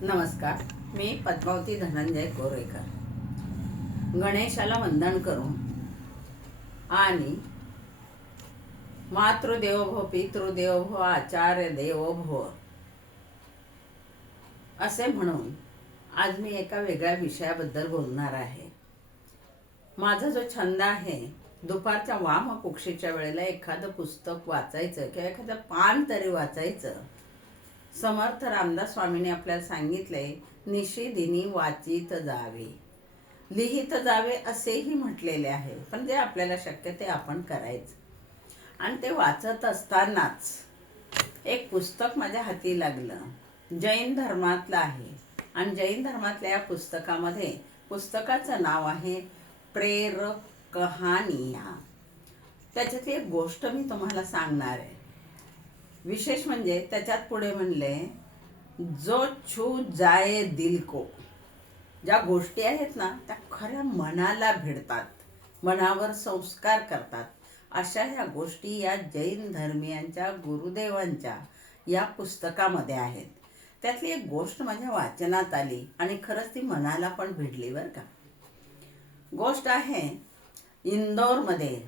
नमस्कार. मी पद्मावती धनंजय कोरेकर. गणेशाला वंदन करून आणि मातृदेवो भव, पितृदेवो भव, आचार्य देवो भव असे म्हणून आज मी एका वेगळ्या विषयाबद्दल बोलणार आहे. माझा जो छंद आहे, दुपारच्या वामकुक्षीच्या वेळेला एखादं पुस्तक वाचायचं किंवा एखादं पान तरी वाचायचं. समर्थ रामदास स्वामींनी आपल्याला सांगितले, निशिदिनी वाचित जावे, लिहित जावे असेही म्हटलेले आहे. पण जे आपल्याला शक्य ते आपण करायचं. आणि ते वाचत असतानाच एक पुस्तक माझ्या हाती लागलं. जैन धर्मातलं आहे आणि जैन धर्मातल्या या पुस्तकामध्ये पुस्तकाचं नाव आहे प्रेर कहानिया. त्याच्यातली एक गोष्ट मी तुम्हाला सांगणार आहे. विशेष म्हणजे त्याच्यात पुढे म्हणले, जो छू जाए दिल को. ज्या गोष्टी आहेत ना, त्या खऱ्या मनाला भिडतात, मनावर संस्कार करतात. अशा ह्या गोष्टी या जैन धर्मियांच्या गुरुदेवांच्या या पुस्तकामध्ये आहेत. त्यातली एक गोष्ट माझ्या वाचनात आली आणि खरंच ती मनाला पण भिडली बरं का. गोष्ट आहे इंदोरमध्ये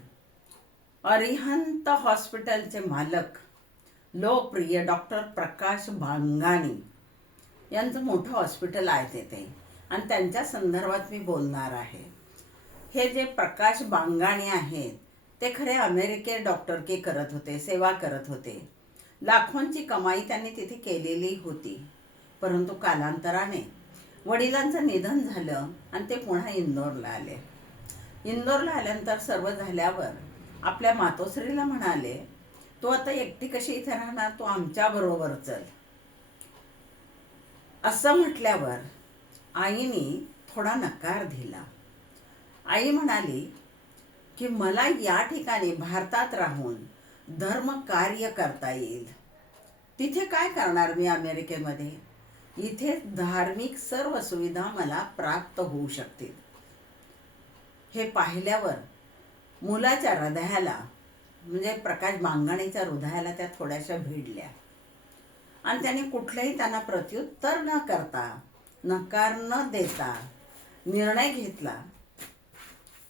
अरिहंत हॉस्पिटलचे मालक लोकप्रिय डॉक्टर प्रकाश बांगाणी यांचं मोठं हॉस्पिटल आहे तेथे, आणि त्यांच्या संदर्भात मी बोलणार आहे. हे जे प्रकाश बांगाणी आहेत ते खरे अमेरिकेत डॉक्टरकी करत होते, सेवा करत होते. लाखोंची कमाई त्यांनी तिथे केलेली होती. परंतु कालांतराने वडिलांचं निधन झालं आणि ते पुन्हा इंदोरला आले. इंदोरला आल्यानंतर सर्व झाल्यावर आपल्या मातोश्रीला म्हणाले, तू आता एकटी कशी इथे राहणार, तू आमच्या बरोबर चल. असं म्हटल्यावर आईने थोडा नकार दिला. आई म्हणाली की मला या ठिकाणी भारतात राहून धर्म कार्य करता येईल. तिथे काय करणार मी अमेरिकेमध्ये? इथे धार्मिक सर्व सुविधा मला प्राप्त होऊ शकतील. हे पाहिल्यावर मुलाच्या हृदयाला, म्हणजे प्रकाश बांगाणीच्या हृदयाला त्या थोड्याशा भिडल्या आणि त्याने कुठलंही त्यांना प्रत्युत्तर न करता, नकार न देता निर्णय घेतला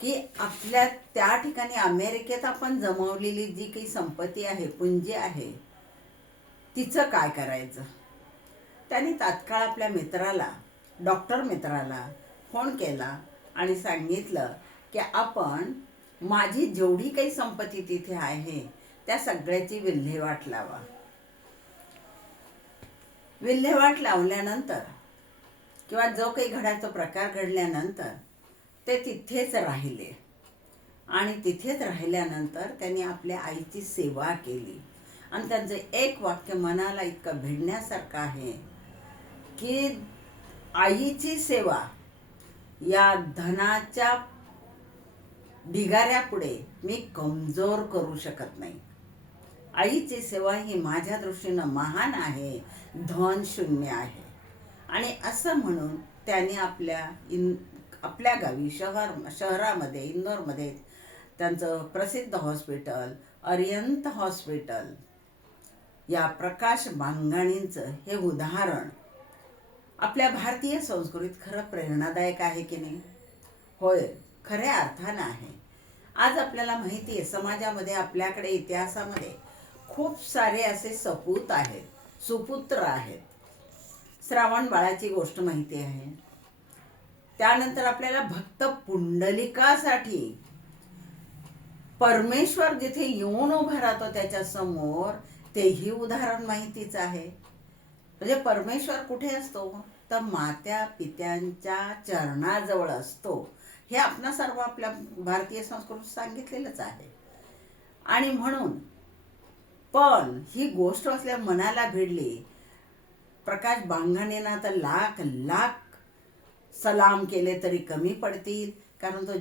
की आपल्या त्या ठिकाणी अमेरिकेत आपण जमवलेली जी काही संपत्ती आहे, पुंजी आहे, तिचं काय करायचं. त्याने तात्काळ आपल्या मित्राला, डॉक्टर मित्राला फोन केला आणि सांगितलं की आपण माझी जेवढी काही संपत्ती तिथे आहे त्या सगळ्याची विल्हेवाट लावा. विल्हेवाट लावल्यानंतर किंवा जो काही घडाचा प्रकार घडल्यानंतर ते तिथेच राहिले. आणि तिथेच राहिल्यानंतर त्यांनी आपल्या आईची सेवा केली. आणि त्यांचं एक वाक्य मनाला इतकं भिडण्यासारखं आहे की आईची सेवा या धनाच्या ढिगाऱ्यापुढे मी कमजोर करू शकत नाही. आईची सेवा ही माझ्या दृष्टीनं महान आहे, धन शून्य आहे. आणि असं म्हणून त्याने आपल्या गावी शहरामध्ये इंदोरमध्ये त्यांचं प्रसिद्ध हॉस्पिटल अरिहंत हॉस्पिटल, या प्रकाश बांगाणींचं हे उदाहरण आपल्या भारतीय संस्कृतीत खरं प्रेरणादायक आहे की नाही? होय, खऱ्या अर्थानं आहे. आज आपल्याला माहिती आहे, समाजामध्ये आपल्याकडे इतिहासामध्ये खूप सारे असे सपूत आहेत, सुपुत्र आहेत. श्रावण बाळाची गोष्ट माहिती आहे. त्यानंतर आपल्याला भक्त पुंडलिकासाठी परमेश्वर जिथे येऊन उभा राहतो त्याच्या समोर, तेही उदाहरण माहितीच आहे. म्हणजे परमेश्वर कुठे असतो तर मात्या पित्यांच्या चरणाजवळ असतो. हे आपणा सर्व आपल्या भारतीय संस्कृतीत सांगितलेलंच आहे. आणि म्हणून पण ही गोष्ट असल्या मनाला भिडली. प्रकाश बांगाणींना तर लाख लाख सलाम केले तरी कमी पडतील, कारण तो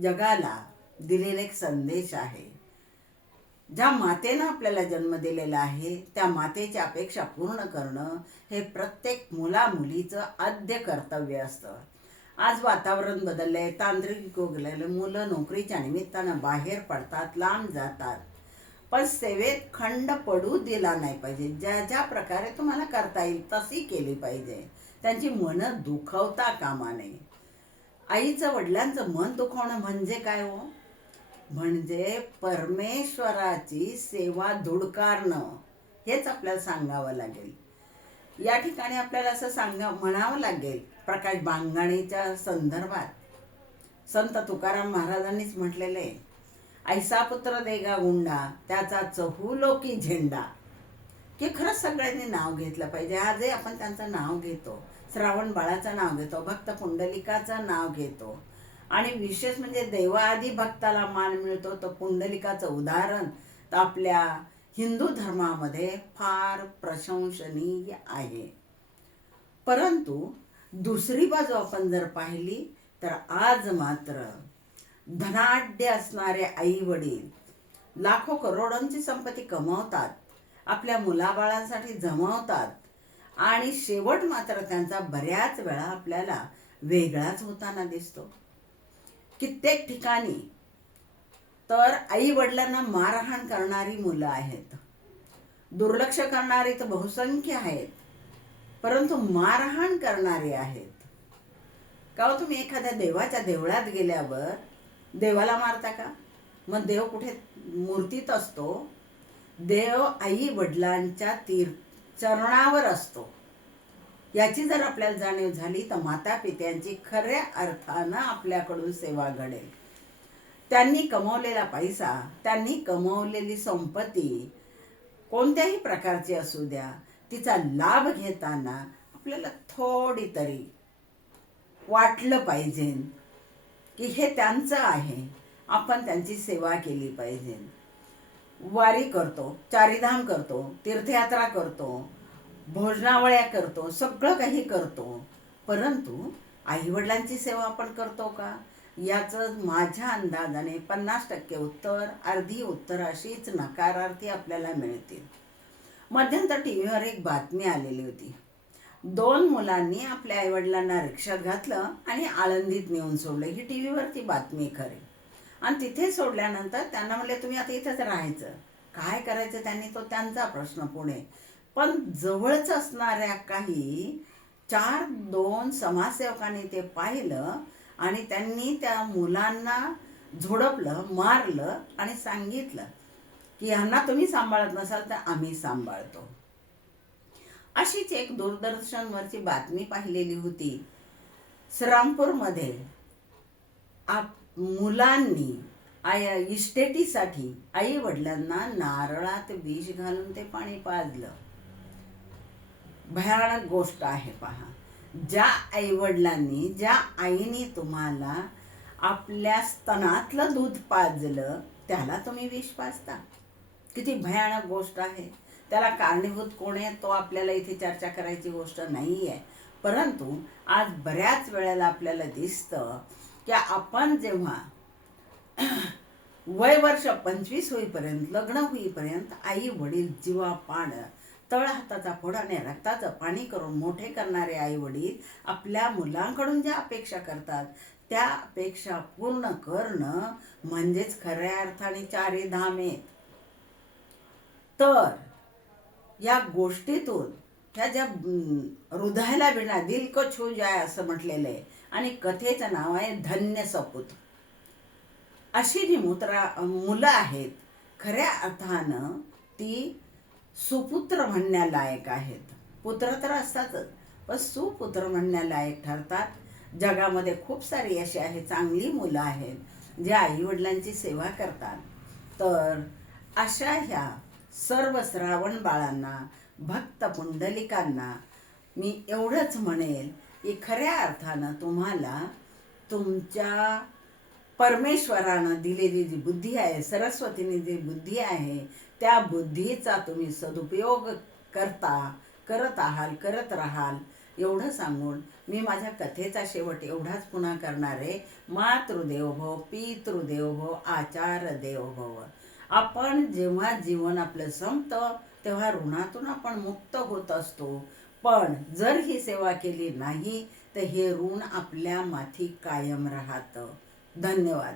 जगाला दिलेला एक संदेश आहे. ज्या मातेनं आपल्याला जन्म दिलेला आहे त्या मातेची अपेक्षा पूर्ण करणं हे प्रत्येक मुलीचं आद्य कर्तव्य असतं. आज वातावरण बदललंय, तांत्रिक युग गेलेलं, मुलं नोकरीच्या निमित्तानं बाहेर पडतात, लांब जातात. पण सेवेत खंड पडू दिला नाही पाहिजे. ज्या ज्या प्रकारे तुम्हाला करता येईल तशी केली पाहिजे. त्यांची मनं दुखवता कामा नये. आईचं वडिलांचं मन दुखवणं म्हणजे काय हो? म्हणजे परमेश्वराची सेवा धुडकारणं, हेच आपल्याला सांगावं लागेल. या ठिकाणी आपल्याला असं म्हणावं लागेल, प्रकाश बांगणीच्या संदर्भात संत तुकाराम महाराजांनीच म्हटलेलं आहे, ऐसा पुत्र देगा गुंडा त्याचा चहूलोकी झेंडा. की खरंच सगळ्यांनी नाव घेतलं पाहिजे. आजही आपण त्यांचं नाव घेतो, श्रावण बाळाचं नाव घेतो, भक्त पुंडलिकाचं नाव घेतो. आणि विशेष म्हणजे देवाआधी भक्ताला मान मिळतो, तर पुंडलिकाचं उदाहरण तर आपल्या हिंदू धर्मामध्ये फार प्रशंसनीय आहे. परंतु दुसरी बाजू आपण जर पाहिली तर आज मात्र धनाढ्य असणारे आई वडील लाखो करोडोंची संपत्ती कमवतात, आपल्या मुलाबाळांसाठी जमवतात, आणि शेवट मात्र त्यांचा बऱ्याच वेळा आपल्याला वेगळाच होताना दिसतो. कित्येक ठिकाणी तर आई वडिलांना मारहाण करणारी मुलं आहेत, दुर्लक्ष करणारी तर बहुसंख्य आहेत, परंतु मारहाण करणारे आहेत. का हो, तुम्ही एखाद्या देवाच्या देवळात गेल्यावर देवाला मारता का? मग देव कुठे मूर्तीत असतो? देव आई वडिलांच्या चरणावर असतो. याची जर आपल्याला जाणीव झाली तर माता पित्यांची खऱ्या अर्थानं आपल्याकडून सेवा घडेल. त्यांनी कमवलेला पैसा, त्यांनी कमवलेली संपत्ती कोणत्याही प्रकारची असू द्या, तिचा लाभ घेताना आपल्याला थोडी तरी वाटलं पाहिजे की हे त्यांचं आहे, आपण त्यांची सेवा केली पाहिजे. वारी करतो, चारीधाम करतो, तीर्थयात्रा करतो, भोजनावळ्या करतो, सगळं काही करतो, परंतु आईवडिलांची सेवा आपण करतो का? याचं माझ्या अंदाजाने 50% उत्तर, अर्धी उत्तर अशीच नकारार्थी आपल्याला मिळतील. मध्यंतर टीव्हीवर एक बातमी आलेली होती. 2 मुलांनी आपल्या आईवडिलांना रिक्षात घातलं आणि आळंदीत नेऊन सोडलं. ही टीव्हीवरती बातमी खरी. आणि तिथे सोडल्यानंतर त्यांना म्हणले, तुम्ही आता इथंच राहायचं, काय करायचं त्यांनी तो त्यांचा प्रश्न पुढे. पण जवळच असणाऱ्या काही 4-2 समाजसेवकांनी ते पाहिलं आणि त्यांनी त्या मुलांना झोडपलं, मारलं आणि सांगितलं की यांना तुम्ही सांभाळत नसाल तर आम्ही सांभाळतो. अशीच एक दूरदर्शनवरची बातमी पाहिलेली होती. श्रीरामपूरमध्ये मुलांनी इस्टेटीसाठी आई वडिलांना नारळात विष घालून ते पाणी पाजलं. भयानक गोष्ट आहे पहा. ज्या आईवडिलांनी, ज्या आईने तुम्हाला आपल्या स्तनातलं दूध पाजलं त्याला तुम्ही विष पाजता. किती भयानक गोष्ट आहे. त्याला कारणीभूत कोण आहे तो आपल्याला इथे चर्चा करायची गोष्ट नाही आहे. परंतु आज बऱ्याच वेळेला आपल्याला दिसतं की आपण जेव्हा वय वर्ष 25 होईपर्यंत, लग्न होईपर्यंत आई वडील जीवापाड तळ हाताचा फोडाने रक्ताचं पाणी करून मोठे करणारे आई वडील आपल्या मुलांकडून ज्या अपेक्षा करतात त्या अपेक्षा पूर्ण करणं म्हणजेच खऱ्या अर्थाने चारीधामे. तर या गोष्टीतून ह्या ज्या हृदयाला बिना दिल को छू जाय असं म्हटलेलं आहे, आणि कथेचं नाव आहे धन्य सपूत. अशी जी मुलं आहेत खऱ्या अर्थानं ती सुपुत्र म्हणण्यालायक आहेत. पुत्र तर असतातच, पण सुपुत्र म्हणण्यालायक ठरतात. जगामध्ये खूप सारी अशी आहे चांगली मुलं आहेत जे आईवडिलांची सेवा करतात. तर अशा ह्या सर्व श्रावण बाळांना, भक्त पुंडलिकांना मी एवढंच म्हणेल की खऱ्या अर्थानं तुम्हाला तुमच्या परमेश्वरानं दिलेली जी बुद्धी आहे, सरस्वतीने जी बुद्धी आहे, त्या बुद्धीचा तुम्ही सदुपयोग करत राहाल एवढं सांगून मी माझ्या कथेचा शेवट एवढाच पुन्हा करणार आहे. मातृदेवो भव, पितृदेवो भव, आचार्य देवो भव. आपण जेव्हा जीवन आपलं संपतं तेव्हा ऋणातून आपण मुक्त होत असतो, पण जर ही सेवा केली नाही तर हे ऋण आपल्या माथी कायम राहतं. धन्यवाद.